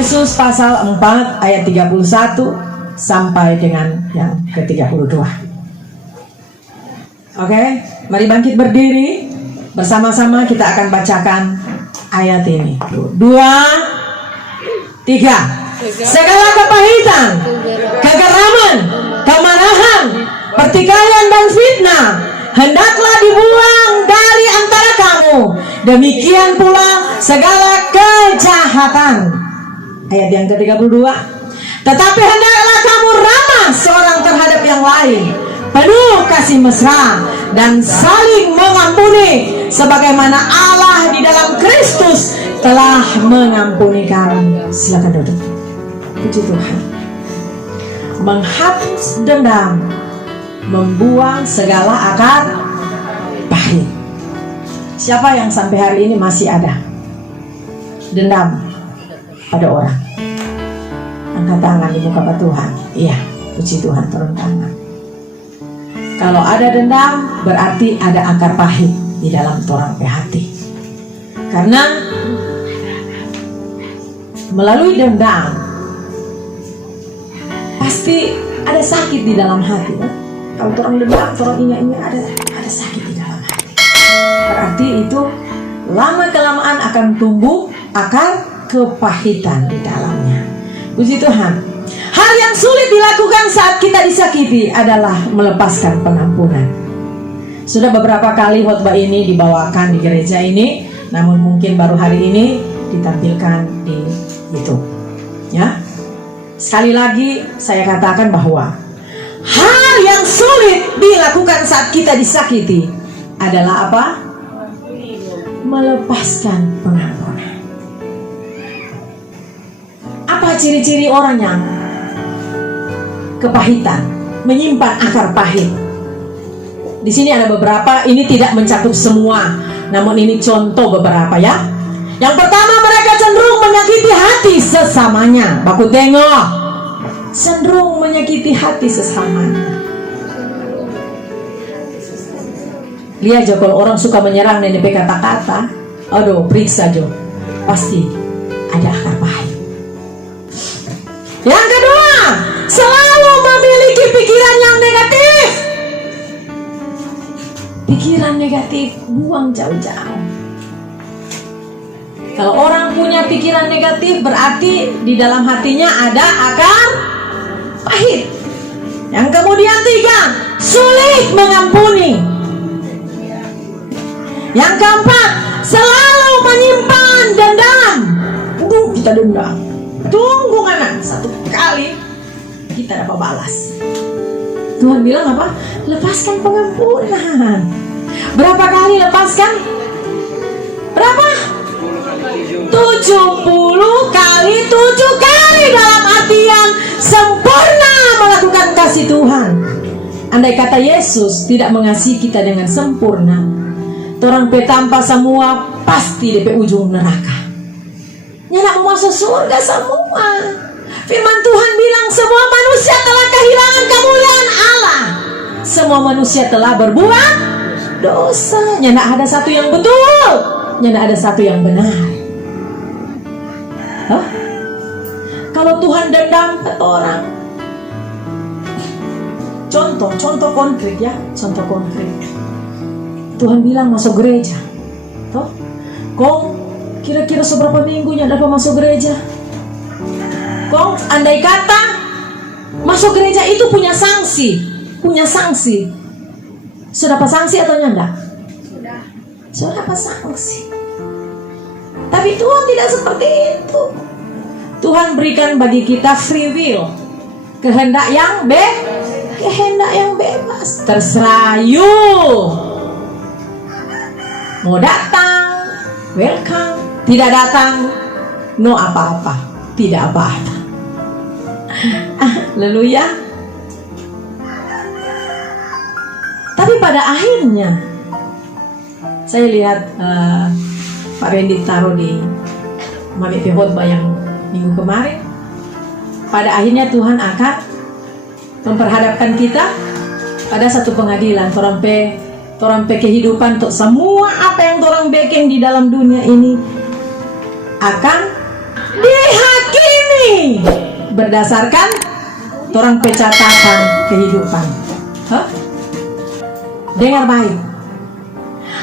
Efesus pasal 4 ayat 31 sampai dengan yang ke-32. Oke, mari bangkit berdiri. Bersama-sama kita akan bacakan ayat ini. 2, 3. Segala kepahitan, kegeraman, kemarahan, pertikaian dan fitnah hendaklah dibuang dari antara kamu. Demikian pula segala kejahatan. Ayat yang ke-32. Tetapi hendaklah kamu ramah seorang terhadap yang lain, penuh kasih mesra dan saling mengampuni, sebagaimana Allah di dalam Kristus telah mengampuni kamu. Silakan duduk. Puji Tuhan. Menghapus dendam, membuang segala akar pahit. Siapa yang sampai hari ini masih ada dendam pada orang? Angkat tangan di muka Tuhan. Iya, puji Tuhan, turun tangan. Kalau ada dendam, berarti ada akar pahit di dalam orang hati. Karena melalui dendam pasti ada sakit di dalam hati. Kalau orang dendam, orang ini ada sakit di dalam hati. Berarti itu lama kelamaan akan tumbuh akar kepahitan di dalamnya. Puji Tuhan. Hal yang sulit dilakukan saat kita disakiti adalah melepaskan pengampunan. Sudah beberapa kali khotbah ini dibawakan di gereja ini, namun mungkin baru hari ini ditampilkan di YouTube. Ya. Sekali lagi saya katakan bahwa hal yang sulit dilakukan saat kita disakiti adalah apa? Melepaskan pengampunan. Apa ciri-ciri orang yang kepahitan, menyimpan akar pahit? Di sini ada beberapa, ini tidak mencakup semua, namun ini contoh beberapa ya. Yang pertama, mereka cenderung menyakiti hati sesamanya. Baku tengok, cenderung menyakiti hati sesamanya. Lihat Jo, kalau orang suka menyerang dan DP kata-kata, aduh, periksa Jo, pasti ada akar pahit. Yang kedua, selalu memiliki pikiran yang negatif. Pikiran negatif, buang jauh-jauh. Kalau orang punya pikiran negatif, berarti di dalam hatinya ada akar pahit. Yang kemudian 3, sulit mengampuni. Yang keempat, selalu menyimpan dendam. Kita dendam. Tunggu anak, satu kali kita dapat balas. Tuhan bilang apa? Lepaskan pengampunan. Berapa kali lepaskan? Berapa? 70 kali 7 kali, dalam artian sempurna melakukan kasih Tuhan. Andai kata Yesus tidak mengasihi kita dengan sempurna, orang petampa semua pasti di ujung neraka. Nyak mau masuk surga semua. Firman Tuhan bilang semua manusia telah kehilangan kemuliaan Allah. Semua manusia telah berbuat dosa. Nyak ada satu yang betul, nyak ada satu yang benar. Hah? Kalau Tuhan dendam ke orang, contoh konkret ya, contoh konkret. Tuhan bilang masuk gereja, toh? Kong kira-kira seberapa minggunya dapat masuk gereja? Kong andai kata masuk gereja itu punya sanksi. Sudah apa sanksi atau enggak? Sudah apa sanksi? Tapi Tuhan tidak seperti itu. Tuhan berikan bagi kita free will, kehendak yang bebas. Terserah you. Mau datang, welcome. Tidak datang, no apa-apa. Tidak apa-apa. Haleluya. Tapi pada akhirnya saya lihat Pak Randy taruh di Mami Khotbah yang minggu kemarin. Pada akhirnya Tuhan akan memperhadapkan kita pada satu pengadilan. Torang kehidupan untuk semua apa yang torang bikin di dalam dunia ini akan dihakimi berdasarkan orang pencatatan kehidupan. Hah? Dengar baik.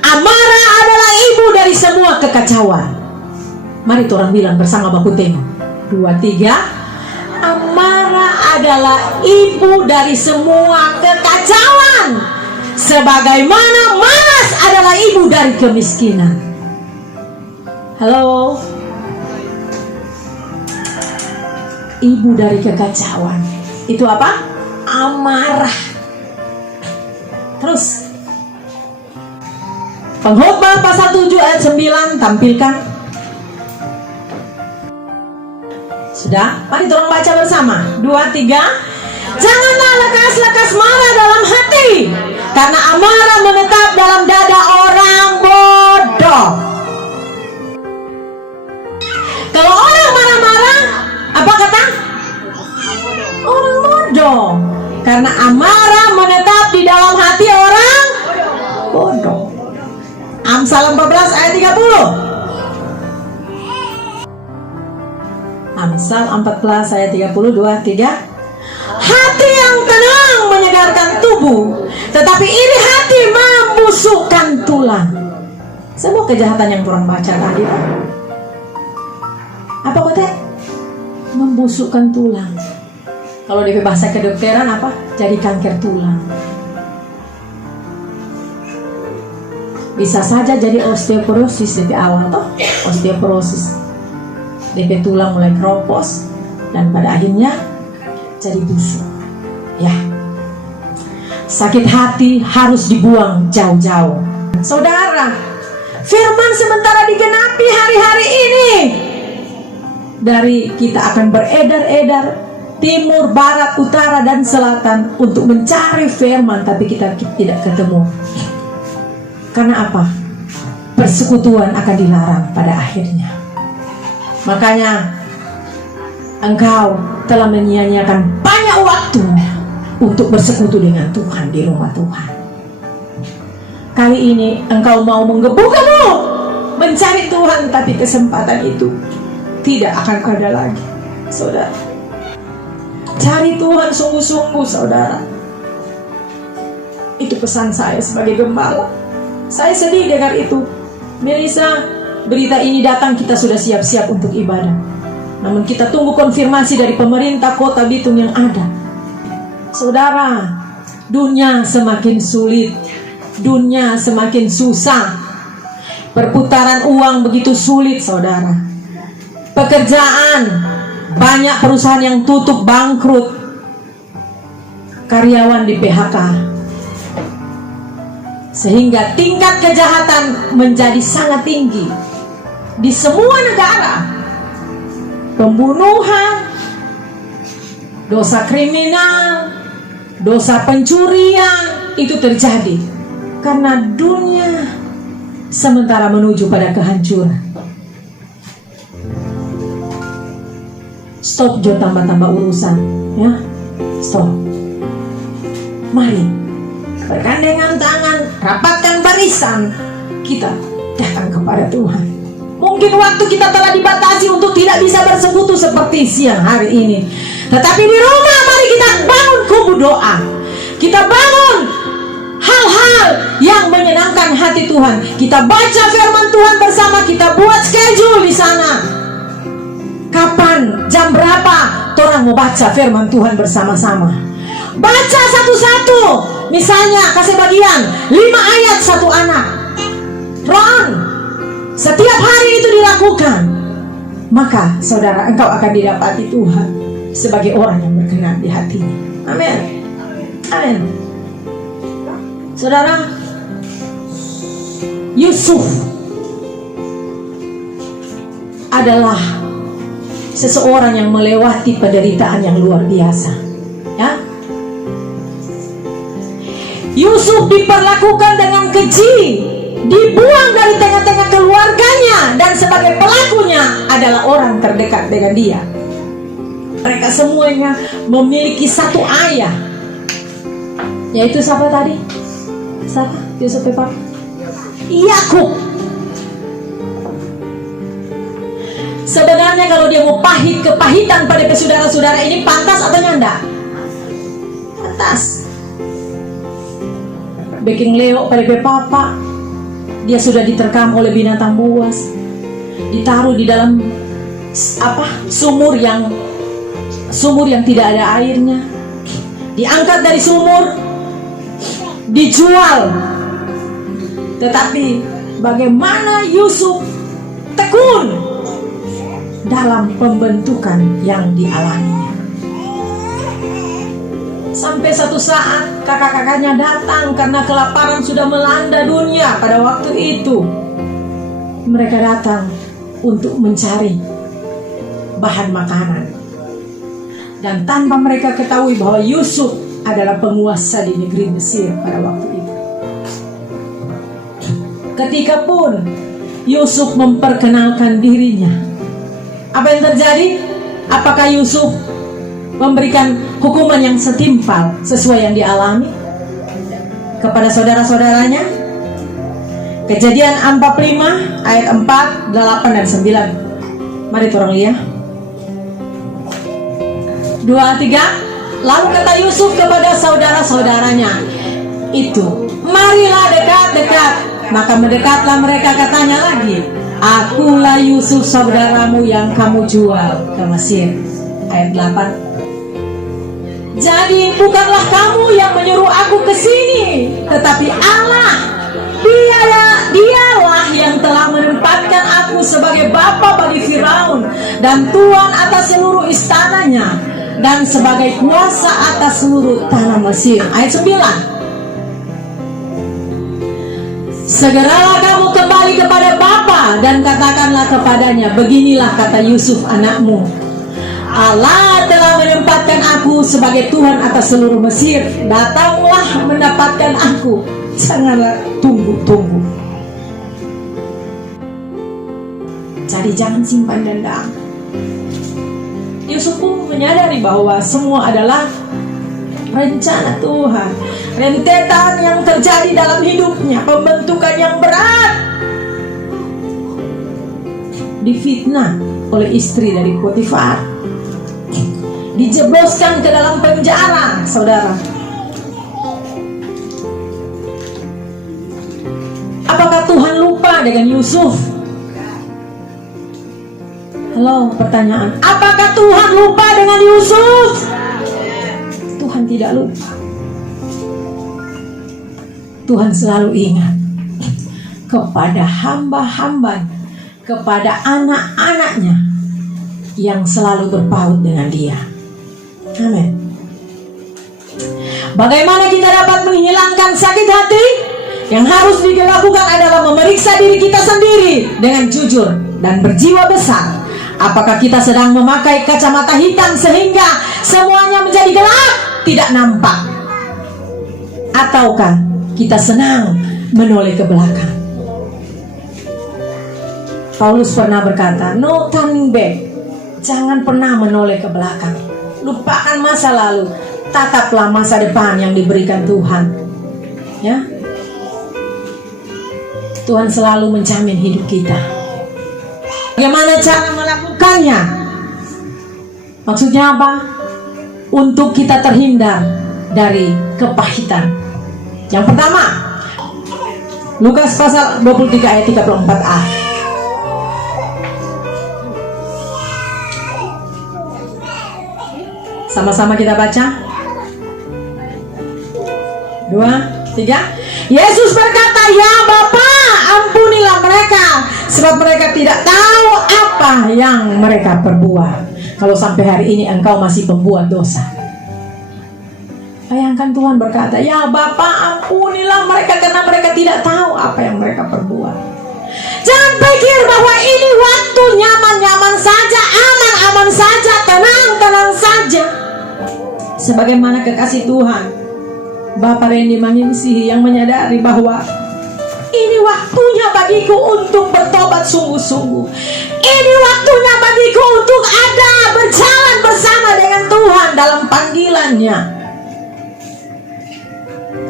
Amarah adalah ibu dari semua kekacauan. Mari orang bilang bersama baku tengok. 2, 3. Amarah adalah ibu dari semua kekacauan, sebagaimana malas adalah ibu dari kemiskinan. Halo? Ibu dari kekacauan itu apa? Amarah. Terus Pengkhotbah pasal 7 ayat 9 tampilkan. Sudah? Mari tolong baca bersama. 2, 3. Janganlah lekas-lekas marah dalam hati, karena amarah menetap dalam dada orang bodoh. Kalau orang marah-marah, apa kata? Orang bodoh. Karena amarah menetap di dalam hati orang bodoh. Amsal 14 ayat 30. Amsal 14 ayat 32, 3. Hati yang tenang menyegarkan tubuh, tetapi iri hati membusukkan tulang. Semua kejahatan yang orang baca tadi, apa kata? Membusukkan tulang. Kalau di bahasa kedokteran apa? Jadi kanker tulang. Bisa saja jadi osteoporosis di awal toh, osteoporosis. DP tulang mulai keropos dan pada akhirnya jadi busuk. Ya. Sakit hati harus dibuang jauh-jauh. Saudara, firman sementara digenapi hari-hari ini. Dari kita akan beredar-edar timur, barat, utara, dan selatan untuk mencari firman, tapi kita tidak ketemu. Karena apa? Persekutuan akan dilarang pada akhirnya. Makanya engkau telah menyia-nyiakan banyak waktu untuk bersekutu dengan Tuhan di rumah Tuhan. Kali ini engkau mau menggebu-gebu mencari Tuhan, tapi kesempatan itu tidak akan ada lagi, saudara. Cari Tuhan sungguh-sungguh, saudara. Itu pesan saya sebagai gembala. Saya sedih dengar itu. Melisa, berita ini datang, kita sudah siap-siap untuk ibadah. Namun kita tunggu konfirmasi dari pemerintah kota Bitung yang ada. Saudara, dunia semakin sulit, dunia semakin susah. Perputaran uang begitu sulit, saudara. Pekerjaan, banyak perusahaan yang tutup, bangkrut. Karyawan di PHK. Sehingga tingkat kejahatan menjadi sangat tinggi di semua negara. Pembunuhan, dosa kriminal, dosa pencurian itu terjadi karena dunia sementara menuju pada kehancuran. Stop, jo, tambah-tambah urusan, ya. Stop. Mari bergandengan tangan, rapatkan barisan, kita datang kepada Tuhan. Mungkin waktu kita telah dibatasi untuk tidak bisa bersekutu seperti siang hari ini, tetapi di rumah mari kita bangun kubu doa. Kita bangun hal-hal yang menyenangkan hati Tuhan. Kita baca firman Tuhan bersama, kita buat schedule di sana. Kapan, jam berapa orang mau baca firman Tuhan bersama-sama. Baca satu-satu. Misalnya kasih bagian 5 ayat 1 anak. Ron, setiap hari itu dilakukan, maka saudara, engkau akan didapati Tuhan sebagai orang yang berkenan di hatinya. Amin. Amin. Saudara, Yusuf adalah seseorang yang melewati penderitaan yang luar biasa, ya. Yusuf diperlakukan dengan keji, dibuang dari tengah-tengah keluarganya, dan sebagai pelakunya adalah orang terdekat dengan dia. Mereka semuanya memiliki satu ayah, yaitu siapa tadi? Siapa? Yusuf Pak? Yakub. Sebenarnya kalau dia mau kepahitan pada saudara-saudara ini pantas atau nyanda? Pantas. Bikin Leo pada papa, dia sudah diterkam oleh binatang buas, ditaruh di dalam sumur yang tidak ada airnya, diangkat dari sumur, dijual. Tetapi bagaimana Yusuf tekun dalam pembentukan yang dialaminya. Sampai satu saat kakak-kakaknya datang karena kelaparan sudah melanda dunia pada waktu itu. Mereka datang untuk mencari bahan makanan. Dan tanpa mereka ketahui bahwa Yusuf adalah penguasa di negeri Mesir pada waktu itu. Ketika pun Yusuf memperkenalkan dirinya, apa yang terjadi? Apakah Yusuf memberikan hukuman yang setimpal sesuai yang dialami kepada saudara-saudaranya? Kejadian 45 ayat 4, 8 dan 9. Mari turun lihat. 2, 3. Lalu kata Yusuf kepada saudara-saudaranya itu, marilah dekat-dekat. Maka mendekatlah mereka, katanya lagi, akulah Yusuf saudaramu yang kamu jual ke Mesir. Ayat 8. Jadi bukanlah kamu yang menyuruh aku ke sini, tetapi Allah. Dialah yang telah menempatkan aku sebagai bapa bagi Firaun dan tuan atas seluruh istananya dan sebagai kuasa atas seluruh tanah Mesir. Ayat 9. Segeralah kamu kembali kepada bapa dan katakanlah kepadanya, beginilah kata Yusuf anakmu, Allah telah menempatkan aku sebagai Tuhan atas seluruh Mesir. Datanglah mendapatkan aku, janganlah tunggu-tunggu. Jadi jangan simpan dendam. Yusuf pun menyadari bahwa semua adalah rencana Tuhan, rentetan yang terjadi dalam hidupnya, pembentukan yang berat, difitnah oleh istri dari Potifar, dijebloskan ke dalam penjara, saudara. Apakah Tuhan lupa dengan Yusuf? Halo, pertanyaan. Apakah Tuhan lupa dengan Yusuf? Tuhan tidak lupa. Tuhan selalu ingat kepada hamba-hambanya, kepada anak-anaknya yang selalu berpaut dengan Dia. Amin. Bagaimana kita dapat menghilangkan sakit hati? Yang harus dilakukan adalah memeriksa diri kita sendiri dengan jujur dan berjiwa besar. Apakah kita sedang memakai kacamata hitam sehingga semuanya menjadi gelap, tidak nampak? Ataukah kita senang menoleh ke belakang? Paulus pernah berkata, no turning back. Jangan pernah menoleh ke belakang. Lupakan masa lalu, tataplah masa depan yang diberikan Tuhan. Ya, Tuhan selalu menjamin hidup kita. Bagaimana cara melakukannya? Maksudnya apa? Untuk kita terhindar dari kepahitan. Yang pertama, Lukas pasal 23 ayat 34a. Sama-sama kita baca. 2, 3. Yesus berkata, ya Bapa, ampunilah mereka, sebab mereka tidak tahu apa yang mereka perbuat. Kalau sampai hari ini engkau masih pembuat dosa. Bayangkan Tuhan berkata, ya Bapa, ampunilah mereka karena mereka tidak tahu apa yang mereka perbuat. Jangan pikir bahwa ini waktu nyaman-nyaman saja, aman-aman saja, tenang-tenang saja. Sebagaimana kekasih Tuhan Bapak Randy Manginsih yang menyadari bahwa ini waktunya bagiku untuk bertobat sungguh-sungguh. Ini waktunya bagiku untuk ada berjalan bersama dengan Tuhan dalam panggilannya.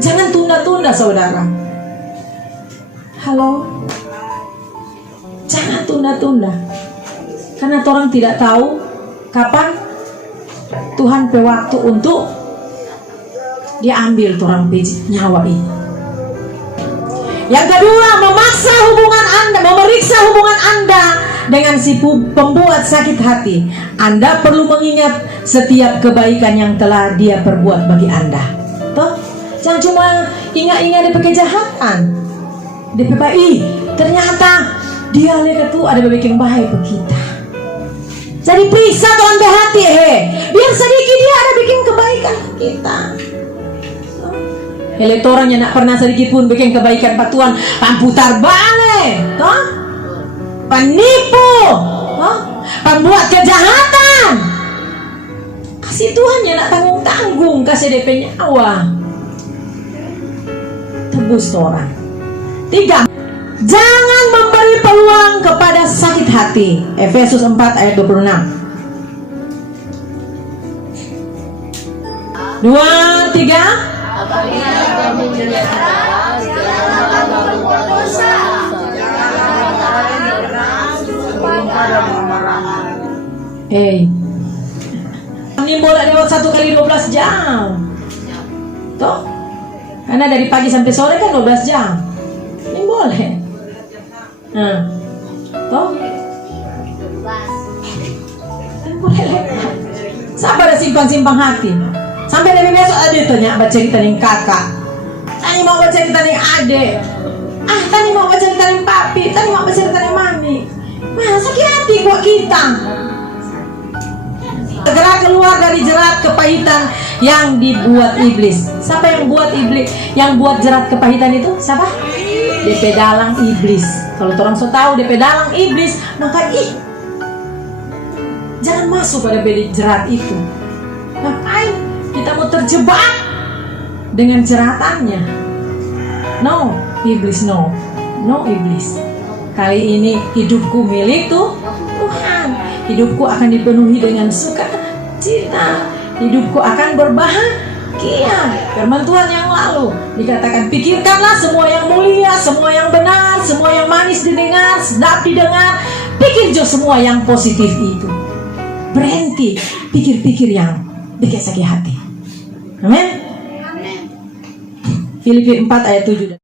Jangan tunda-tunda, saudara. Halo, jangan tunda-tunda. Karena orang tidak tahu kapan Tuhan waktu untuk diambil orang nyawa ini. Yang kedua, memaksa hubungan Anda, memeriksa hubungan Anda dengan si pembuat sakit hati. Anda perlu mengingat setiap kebaikan yang telah dia perbuat bagi Anda. Toh, jangan cuma ingat-ingat dia kejahatan. Dia baik, ternyata dia lihat tuh ada yang baik bagi kita. Jadi periksa Tuhan hati, biar sedikit dia ada bikin kebaikan kita. Elektoranya nak pernah sedikit pun bikin kebaikan Pak Tuhan, pamputar balik, toh? Penipu, toh? Pembuat kejahatan. Kasih Tuhan ya nak tanggung-tanggung, kasih DP nyawa. Tebus orang. 3. Jangan memberi peluang kepada sakit hati. Efesus 4 ayat 26. 2, 3. Ini boleh lewat 1 kali 12 jam. Toh? Karena dari pagi sampai sore kan 12 jam. Ini boleh. Toh? Ini boleh lewat. Sabar simpan hati. Sampai dari besok ada tanya baca cerita nih kakak. Tani mau baca cerita nih adik. Tani mau baca cerita nih papi. Tani mau baca cerita nih mami. Sakit hati buat kita. Segera keluar dari jerat kepahitan yang dibuat iblis. Siapa yang buat iblis? Yang buat jerat kepahitan itu siapa? DP dalang iblis. Kalau orang so tahu DP dalang iblis, maka jangan masuk pada jerat itu. Ngapain kita mau terjebak dengan jeratannya? No, iblis no iblis. Kali ini hidupku milik Tuhan. Hidupku akan dipenuhi dengan sukacita. Hidupku akan berbahagia. Firman Tuhan yang lalu dikatakan, pikirkanlah semua yang mulia, semua yang benar, semua yang manis didengar, sedap didengar. Pikir jo semua yang positif itu. Berhenti pikir-pikir yang bikin sakit hati. Amin. Filipi 4 ayat 7.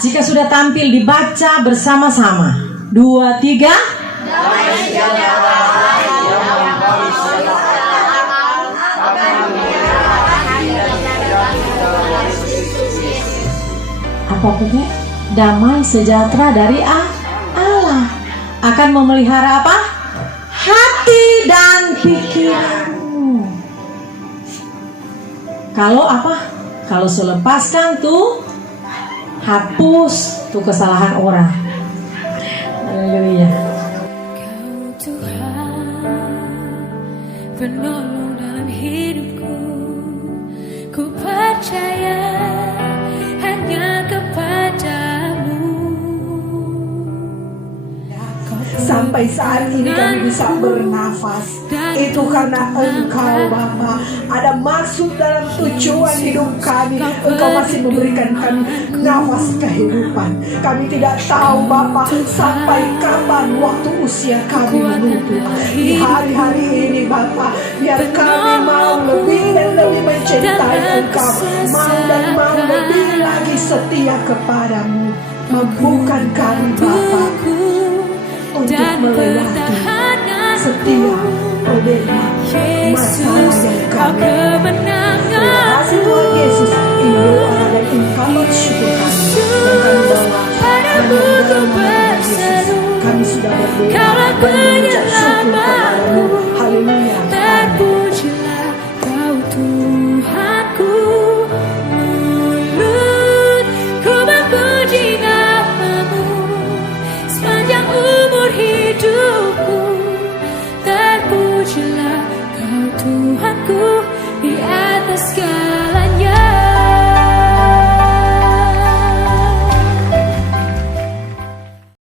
Jika sudah tampil dibaca bersama-sama. 2, 3. Apa punya? Damai sejahtera dari Allah akan memelihara apa? Hati dan pikiranmu. Kalau apa? Kalau selepaskan tuh hapus tuh kesalahan orang. Haleluya. Kau Tuhan penolong dalam hidupku. Ku percaya hanya kepadamu. Sampai saat ini kami bisa bernafas, itu karena Engkau Bapa. Ada maksud dalam tujuan hidup kami. Engkau masih memberikan kami nafas kehidupan. Kami tidak tahu Bapa sampai kapan waktu usia kami menutup. Di hari-hari ini Bapa, biar kami mau lebih dan lebih mencintai Engkau, mau dan mau lebih lagi setia kepadamu. Mampukan kami Bapa untuk melewati setiap problema masalah yang kami. Terima kasih Tuhan Yesus. Ini doa dan Engkau bersyukur kami. Dan kami bawa padamu Tuhan Yesus. Kami sudah berdoa dan mengucap syukur kepadamu. Haleluya. Terpujilah Kau Tuhanku, mulutku memuji namamu sepanjang umur hidupku. Terpujilah Kau Tuhanku di atas segala.